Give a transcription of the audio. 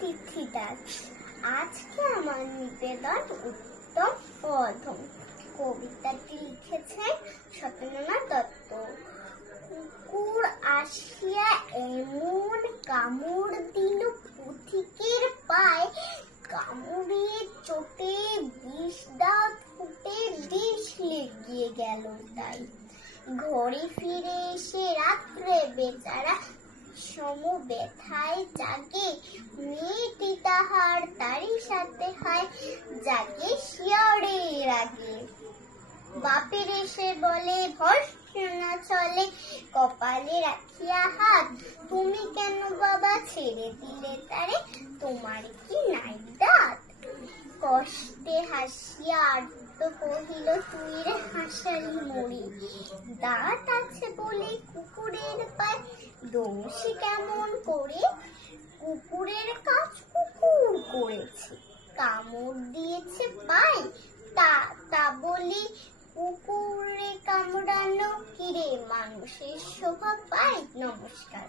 তিথিদাস। আজকে আমার নিবেদন উত্তম ও অধম। কবিতাটি লিখেছেন সত্যেন্দ্রনাথ দত্ত। কুকুর আসিয়া এমন কামড় দিল পথিকের পায়, কামড়িয়ে চোটে বিষ দাঁত ফুটে বিষ লেগে গেল তাই। ঘরে ফিরে এসে রাত্রে বেচারা সমব্যথায় জাগে, মেয়েটি তাহার তারই সাথে হয়, জাগে শিয়রে রাগে। বাপের এসে বলে ভর্ৎসনা চলে, কপালে রাখিয়া হাত, তুমি কেন বাবা ছেড়ে দিলে তারে, তোমার কি নাই দাঁত? কষ্টে হাসিয়া আর্ত কহিল, তুই রে হাসালি মরি, দাঁত আছে বলে কুকুরের পায়, দোষী কেমন করে? কুকুরের কাজ কুকুর করেছে, কামড় দিয়েছে পায়, তা বলি কুকুরে কামড়ানো কিরে মানুষের শোভা পায়? নমস্কার।